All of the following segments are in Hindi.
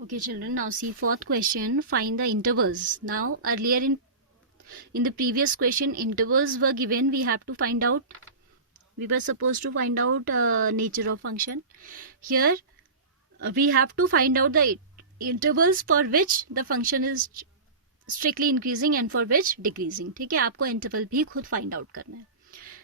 Okay, children, now see fourth question. Find the intervals. Now, earlier in the previous question, intervals were given. We were supposed to find out nature of function. Here, we have to find out the intervals for which the function is strictly increasing and for which decreasing. ठीक है, आपको interval भी खुद find out करना है.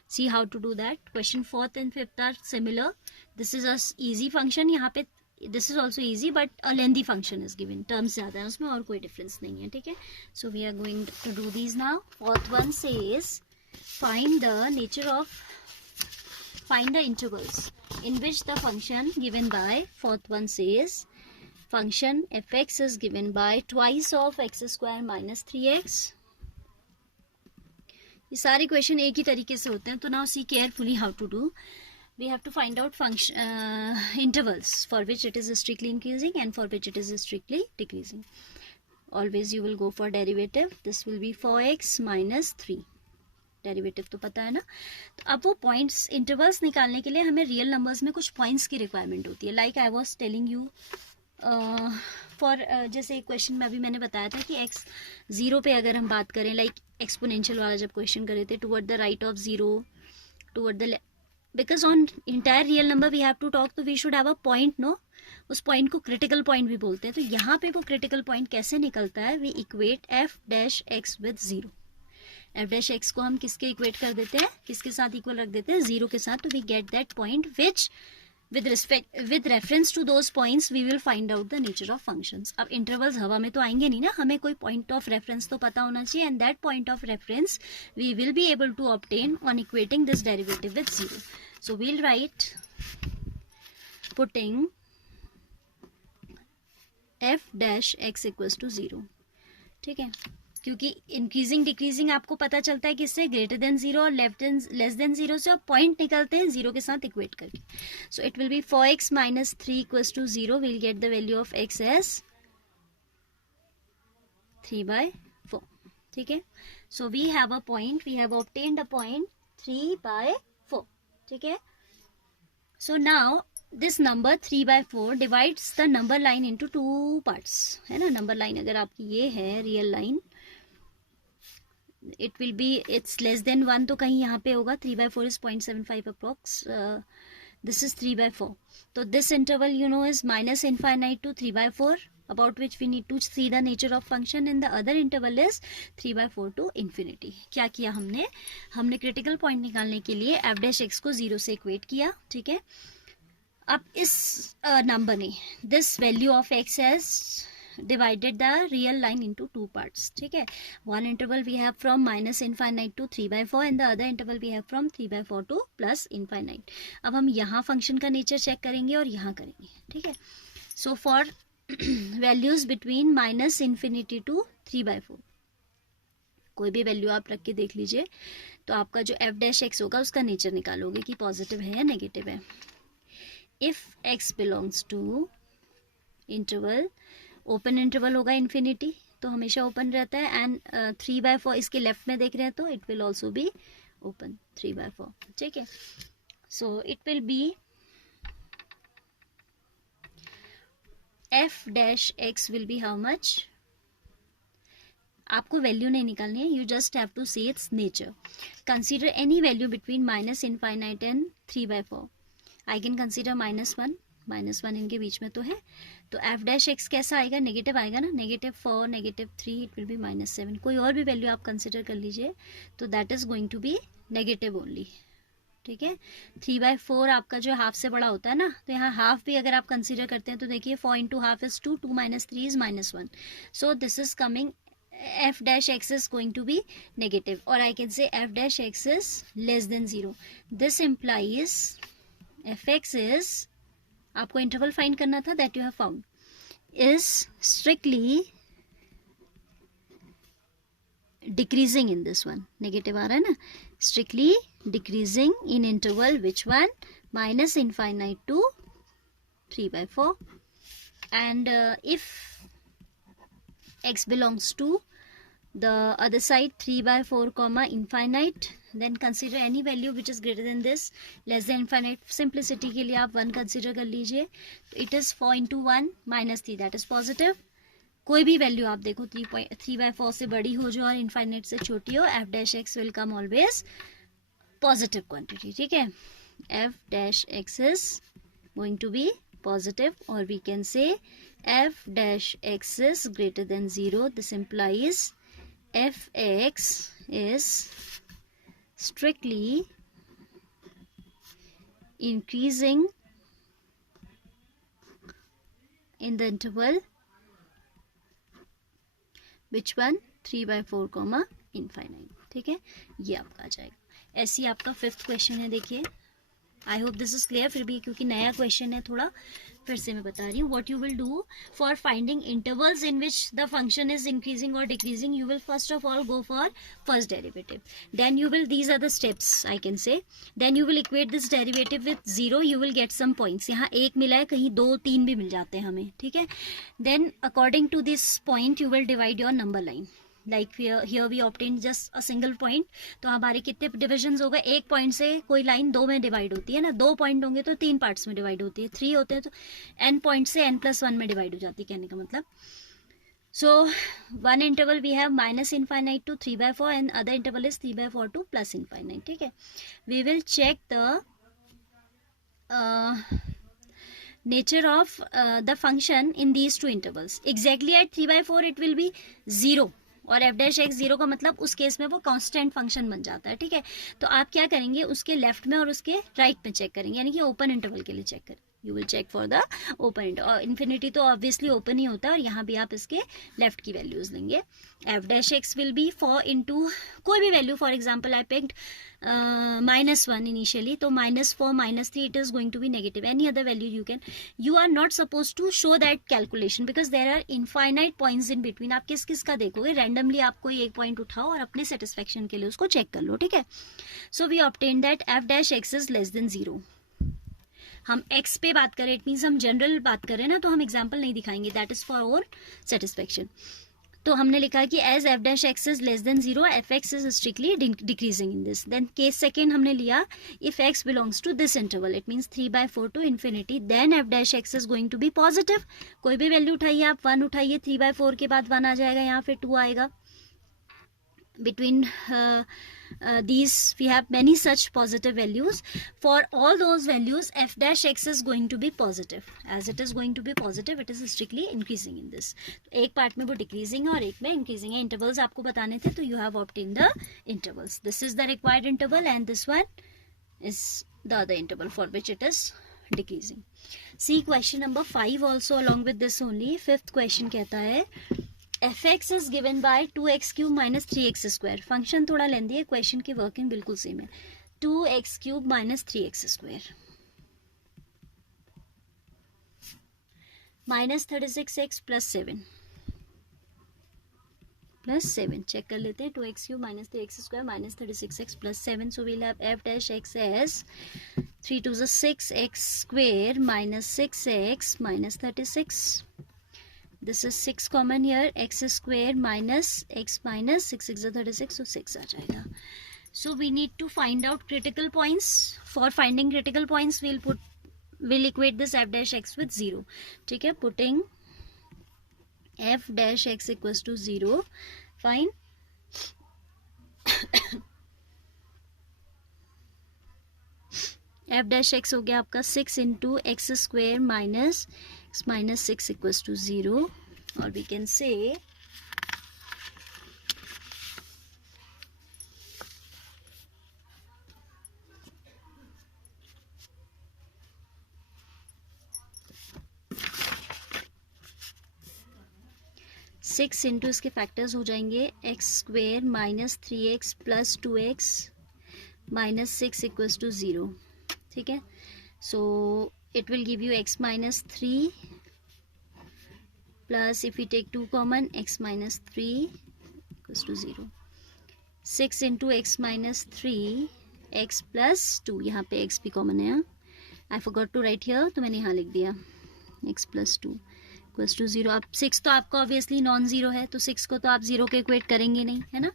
See how to do that. Question 4th and 5th are similar. This is a easy function. यहाँ पे this is also easy, but a lengthy function is given. Terms ज़्यादा है उसमें और कोई difference नहीं है. ठीक है. So we are going to do these now. Fourth one says find the intervals in which the function given by. Fourth one says function fx is given by twice of x square minus 3x. ये सारे क्वेश्चन एक ही तरीके से होते हैं. तो now see carefully how to do. We have to find out intervals for which it is strictly increasing and for which it is strictly decreasing. Always you will go for derivative. This will be 4x minus 3. Derivative तो पता है ना. तो अब वो पॉइंट्स इंटरवल्स निकालने के लिए हमें रियल नंबर्स में कुछ पॉइंट्स की रिक्वायरमेंट होती है. Like I was telling you for जैसे क्वेश्चन में अभी मैंने बताया था कि x 0 पे अगर हम बात करें, लाइक एक्सपोनेंशियल वाला जब क्वेश्चन करे थे, toward the right of 0, toward the, because on entire real number we have to talk, तो we should have a point. No, उस पॉइंट को क्रिटिकल पॉइंट भी बोलते हैं. तो यहाँ पे वो क्रिटिकल पॉइंट कैसे निकलता है? We equate f dash x with 0. f dash x को हम किसके इक्वेट कर देते हैं, किसके साथ इक्वल रख देते हैं? 0 के साथ. तो we get that point which with reference to those points we will find out the nature of functions. अब intervals हवा में तो आएंगे नहीं ना, हमें कोई point of reference तो पता होना चाहिए, and that point of reference we will be able to obtain on equating this derivative with 0. So we'll write putting f dash x equals to 0. ठीक है, क्योंकि इंक्रीजिंग डिक्रीजिंग आपको पता चलता है किससे? ग्रेटर देन 0 और लेस देन 0 से. और पॉइंट निकलते हैं 0 के साथ इक्वेट करके. So it will be 4x minus 3 equals to 0. We'll get the value of x as 3/4. ठीक है. So we have a point, we have obtained a point 3/4. ठीक है. So now this number 3/4 divides the number line into 2 parts. है ना, नंबर लाइन अगर आपकी ये है real line, it will be, it's less than 1 तो कहीं यहाँ पे होगा. 3/4 इज 0.75 अप्रॉक्स. This is 3/4. तो this interval you know is minus infinite to 3/4, about which we need to see the nature of function, and the other interval is 3/4 to infinity. क्या किया हमने क्रिटिकल पॉइंट निकालने के लिए f डैश x को 0 से इक्वेट किया. ठीक है. अब इस नंबर ने this value of x has divided the real line into 2 parts. ठीक है. One interval we have from minus infinite to 3/4 and the other interval we have from 3/4 to plus infinite. अब हम यहाँ फंक्शन का नेचर चेक करेंगे और यहाँ करेंगे. ठीक है. So for values between minus infinity to 3/4, कोई भी वैल्यू आप रख के देख लीजिए, तो आपका जो f डैश x होगा उसका नेचर निकालोगे कि पॉजिटिव है या नेगेटिव है. If x belongs to interval, open interval होगा इन्फिनिटी, तो हमेशा ओपन रहता है. एंड 3/4 इसके लेफ्ट में देख रहे हैं तो it will also be open 3/4. ठीक है. So it will be f dash x will be how much. आपको वैल्यू नहीं निकालनी है, you just have to see its nature. Consider any value between minus infinite and 3/4. I can consider -1. -1 इनके बीच में तो है. तो f डैश x कैसा आएगा? नेगेटिव आएगा ना. -4, -3, इट विल बी -7. कोई और भी वैल्यू आप कंसिडर कर लीजिए, तो that is going to be negative only. ठीक है. 3/4 आपका जो हाफ से बड़ा होता है ना, तो यहाँ हाफ भी अगर आप कंसिडर करते हैं तो देखिए 4 into half is 2, 2 - 3 is -1. So this is coming, f dash x is going to be negative, or I can say f dash x is less than 0. This implies fx is, आपको इंटरवल फाइंड करना था, that you have found, is strictly decreasing in this one. Negative आ रहा है ना. strictly decreasing in interval which one? minus infinite to 3/4. and if x belongs to the other side 3/4 comma infinite, then consider any value which is greater than this, less than infinite. Simplicity के लिए आप 1 consider कर लीजिए. It is 4 into 1 minus 3, that is positive. कोई भी वैल्यू आप देखो 3/4 से बड़ी हो जो और इनफाइनाइट से छोटी हो, f dash x will come always positive quantity. ठीक है, f dash x is going to be positive, or we can say f dash x is greater than 0. This implies fx is strictly increasing in the interval, which one, 3/4 comma infinite. ठीक है, ये आपका आ जाएगा. ऐसी आपका 5th क्वेश्चन है. देखिए, I hope this is clear. फिर भी क्योंकि नया क्वेश्चन है थोड़ा, फिर से मैं बता रही हूँ. What you will do for finding intervals in which the function is increasing और decreasing, you will first of all go for first derivative. Then you will, these are the steps I can say, then you will equate this derivative with 0. You will get some points. यहाँ 1 मिला है, कहीं 2 3 भी मिल जाते हैं हमें. ठीक है, then according to this point you will divide your number line. Like here we obtain just a single point. तो हमारे कितने डिविजन्स हो गए? 1 पॉइंट से कोई लाइन 2 में डिवाइड होती है ना. 2 पॉइंट होंगे तो 3 पार्ट्स में डिवाइड होती है. 3 होते हैं तो n पॉइंट से n+1 में डिवाइड हो जाती है, कहने का मतलब. So one interval we have minus infinite to 3/4 and other interval is 3/4 to plus infinite. ठीक है, we will check the nature of the function in these two intervals. Exactly at 3/4 it will be 0, और f dash x 0 का मतलब उस केस में वो कांस्टेंट फंक्शन बन जाता है. ठीक है, तो आप क्या करेंगे, उसके लेफ्ट में और उसके राइट में चेक करेंगे, यानी कि ओपन इंटरवल के लिए चेक करें. You will check for the open interval. और इन्फिनिटी तो ऑब्वियसली ओपन ही होता है, और यहाँ भी आप इसके लेफ्ट की वैल्यूज लेंगे. f dash x will be 4 into कोई भी value. For example I picked -1 initially, तो -4 -3 it is going to be negative. Any other value you can. You are not suppose to show that calculation because there are infinite points in between. आप किस किस का देखोगे? रैंडमली आप कोई एक पॉइंट उठाओ और अपने सेटिस्फेक्शन के लिए उसको चेक कर लो. ठीक है, so we obtain that f dash x is less than 0. हम x पे बात करें, इट मीन्स हम जनरल बात करें ना, तो हम एग्जाम्पल नहीं दिखाएंगे. That is for our satisfaction. तो हमने लिखा कि as f dash x is less than 0, fx is strictly decreasing in this. Then case second हमने लिया, if x belongs to this interval, it means 3/4 to infinity, then f dash x is going to be positive. कोई भी वैल्यू उठाइए आप, 1 उठाइए, 3/4 के बाद 1 आ जाएगा, यहाँ फिर 2 आएगा. between these we have many such positive values. For all those values f dash x is going to be positive. As it is going to be positive, it is strictly increasing in this. एक पार्ट में वो डिक्रीजिंग है और एक में इंक्रीजिंग है. इंटरवल्स आपको बताने थे, तो you have obtain the intervals. This is the required interval and this one is the other interval for which it is decreasing. See question number 5 also along with this only. 5th question कहता है fx is given by 2x cube minus 3x square. Function थोड़ा लेंदी है, क्वेश्चन की वर्किंग बिल्कुल सेम है. 2x cube minus 3x square minus 36x plus 7 check कर लेते हैं. 2x cube minus 3x square minus 36x plus 7. So we'll have f dash x as 3 to the 6x square minus 6x minus 36. This is 6 common here. X square minus x minus 6 6 is 36, so 6 आ जाएगा. So we need to find out critical points. For finding critical points, we'll equate this f dash x with 0. ठीक है, putting f dash x equals to 0. Fine. f dash x हो गया आपका 6 into x square minus x minus 6 equals to 0, or we can say six into इसके फैक्टर्स हो जाएंगे x square minus 3x plus 2x minus 6 equals to 0. ठीक है, सो it will give you x minus 3 plus if we take 2 common x minus 3 equals to 0. 6 into x minus 3 x plus 2, यहाँ पे x भी common है. I forgot to write here, तो मैंने यहाँ लिख दिया x plus 2 इक्वल्स टू 0. अब 6 तो आपका ऑब्वियसली नॉन जीरो है, तो 6 को तो आप 0 के इक्वेट करेंगे नहीं, है ना.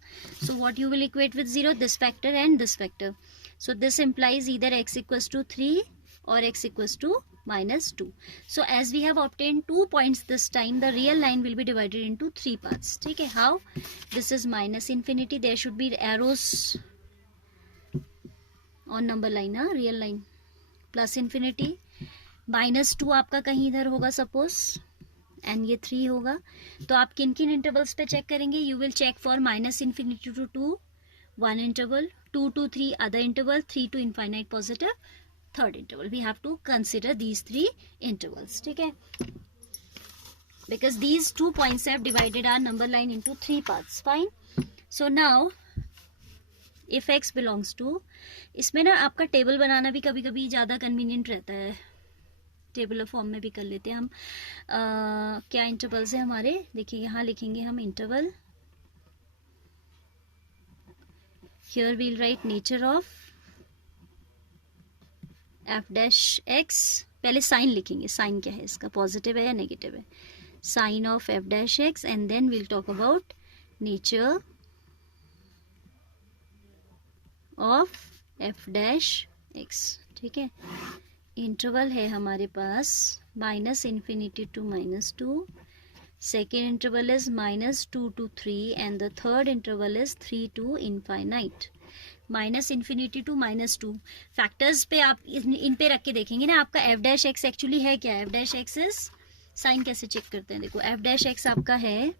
So what you will equate with 0? This factor and this factor. So this implies either x equals to 3 or x equals to -2. So as we have obtained 2 points this time, the real line will be divided into 3 parts. ठीक है. How? This is minus infinity. There should be arrows on number line, real line. Plus infinity. -2 आपका कहीं इधर होगा सपोज, एंड ये 3 होगा. तो आप किन किन इंटरवल्स पे चेक करेंगे? You will check for -infinity to 2 one interval, 2 to 3 other interval, 3 to infinite positive third interval. We have to consider these 3 intervals. ठीक है. Because these 2 points have divided our number line into 3 parts. Fine. So now if x belongs to, इसमें ना आपका टेबल बनाना भी कभी कभी ज़्यादा कन्वीनियंट रहता है. टेबुलर फॉर्म में भी कर लेते हैं हम. क्या इंटरवल्स है हमारे? देखिए यहाँ लिखेंगे हम interval. Here we'll write nature of f dash x. पहले साइन लिखेंगे. साइन क्या है इसका? पॉजिटिव है या नेगेटिव है? Sign of f dash x, and then we'll talk about nature of f dash x. ठीक है. इंटरवल है हमारे पास -infinity to -2. Second interval is -2 to 3, and the third interval is 3 to infinite. -infinity to -2 factors पे आप इन पे रख के देखेंगे ना. आपका f dash x एक्चुअली है क्या? f dash x is, sign कैसे चेक करते हैं? देखो f dash x आपका है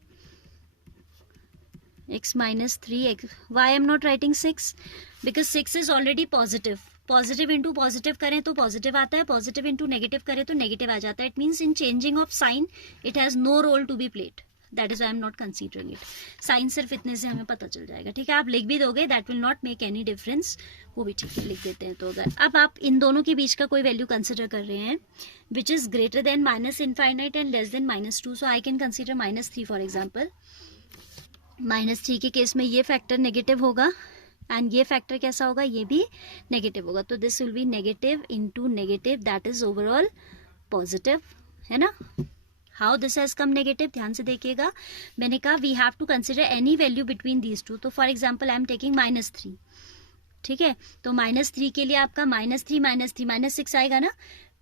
x -3. why I am not writing 6? because 6 is already positive. Positive into positive करें तो पॉजिटिव आता है, पॉजिटिव इंटू नेगेटिव करें तो नेगेटिव आ जाता है. It means in changing of sign it has no role to be played. That is I am not considering it. Sign सिर्फ इतने से हमें पता चल जाएगा. ठीक है. आप लिख भी दोगे, that will not make any difference. वो भी ठीक है, लिख देते हैं. तो अगर अब आप इन दोनों के बीच का कोई वैल्यू कंसिडर कर रहे हैं which is greater than -infinite and less than -2, so I can consider -3 for example. -3 के केस में ये फैक्टर नेगेटिव होगा, एंड ये फैक्टर कैसा होगा? ये भी नेगेटिव होगा. तो this will be negative into negative, that is overall positive, है ना. How this has come negative? ध्यान से देखिएगा. मैंने कहा we have to consider any value between these two. तो for example I am taking -3. ठीक है. तो -3 के लिए आपका -3 -6 आएगा ना.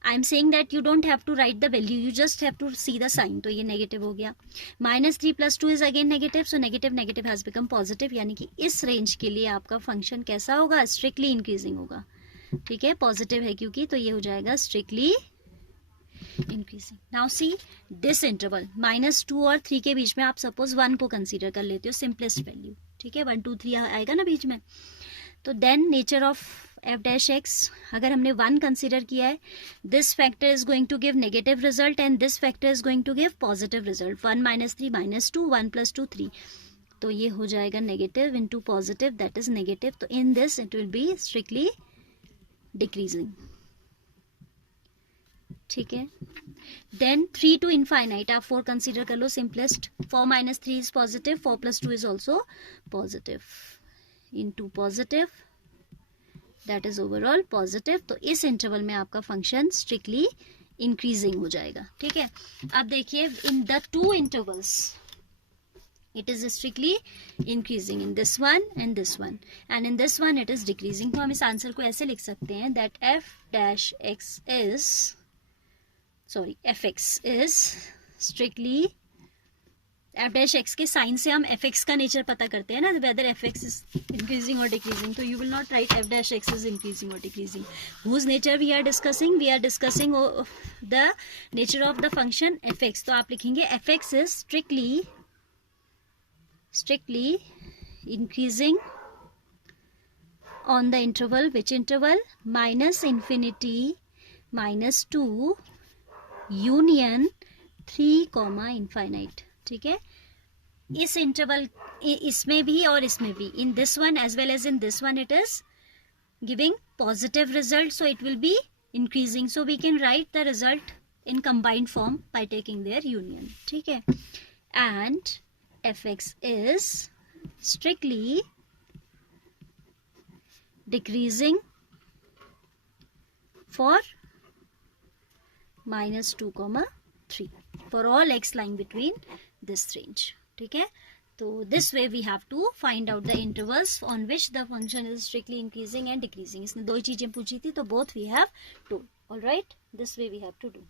I am saying that you don't have to write the value, you just have to see the sign. तो ये नेगेटिव हो गया. -3 + 2 is again negative, so negative negative has become positive. यानी कि इस रेंज के लिए आपका फंक्शन कैसा होगा? स्ट्रिक्टली इंक्रीजिंग होगा. ठीक है. पॉजिटिव है क्योंकि, तो ये हो जाएगा strictly increasing. Now see this interval -2 और 3 के बीच में आप सपोज 1 को कंसीडर कर लेते हो, सिंपलेस्ट वैल्यू. ठीक है. 1 2 3 आएगा ना बीच में. तो then nature of f dash x, अगर हमने 1 कंसिडर किया है, this factor is going to give negative result and this factor is going to give positive result. 1 -3 -2, 1 + 2 3. तो ये हो जाएगा negative into positive, that is negative. तो in this it will be strictly decreasing. ठीक है. देन 3 to infinite, आप 4 कंसिडर कर लो, simplest. 4 - 3 is positive, 4 + 2 is also positive, into positive, that is overall positive. तो इस इंटरवल में आपका फंक्शन स्ट्रिक्टली इंक्रीजिंग हो जाएगा. ठीक है. अब देखिए in the 2 intervals it is strictly increasing in this one and this one, and in this one it is decreasing. तो हम इस आंसर को ऐसे लिख सकते हैं that fx is strictly, f dash x के साइन से हम fx का नेचर पता करते हैं ना, whether fx is increasing or decreasing. तो you will not write f dash x is increasing or decreasing. Whose nature we are discussing? We are discussing the nature of the function fx. तो आप लिखेंगे fx is strictly increasing on the interval, which interval? -infinity -2 union 3, infinite. ठीक है. इस इंटरवल, इसमें भी और इसमें भी, in this one as well as in this one, it is giving positive result, so it will be increasing. So we can write the result in combined form by taking their union. ठीक है. And fx is strictly decreasing for -2, 3. for all x lying between this range. ठीक है, तो this way we have to find out the intervals on which the function is strictly increasing and decreasing. इसने दो ही चीजें पूछी थी, तो both we have to. All right, this way we have to do.